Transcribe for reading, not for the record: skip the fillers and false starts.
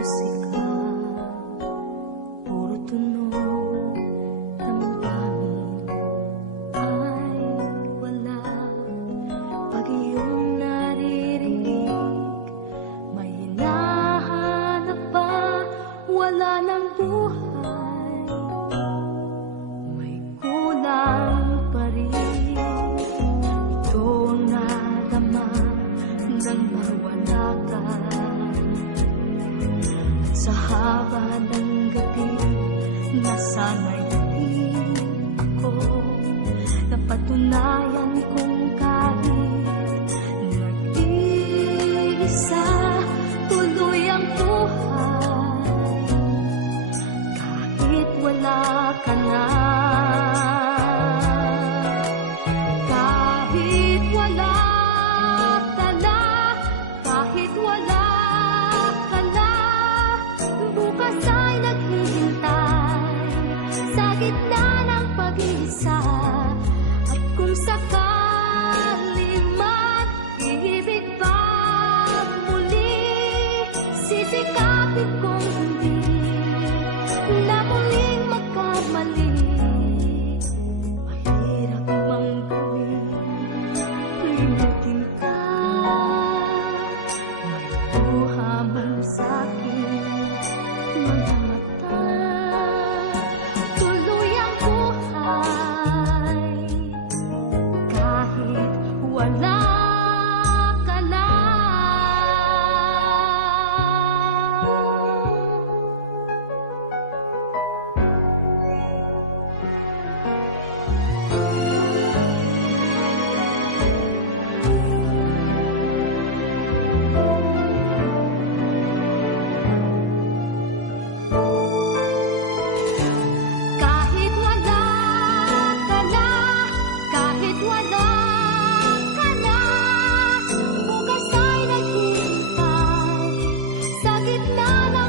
musika, puro tunog, damdamin ay wala. Pag iyong naririnig, may hinahanap pa, wala ng buhay, may kulang pa rin. Ito ang nadama nang mawala ka. Sa haba ng gabi, nasanay din ako, napatunayan kong kahit nag-iisa, tuloy ang buhay, kahit wala ka na. Kahit wala ka na, kahit wala ka na, bukas ay naghihintay sa gitna ng pag-iisa. At kung sakali man iibig pa muli, sisikapin kong hindi na muling magkamali. Mahirap mang gawin, limutin ka, may buha man sa'king mga mata. Tuloy ang buhay, kahit wala ka na. Kahit wala ka na, kahit wala ka na, bukas ay naghihintay sa gitna ng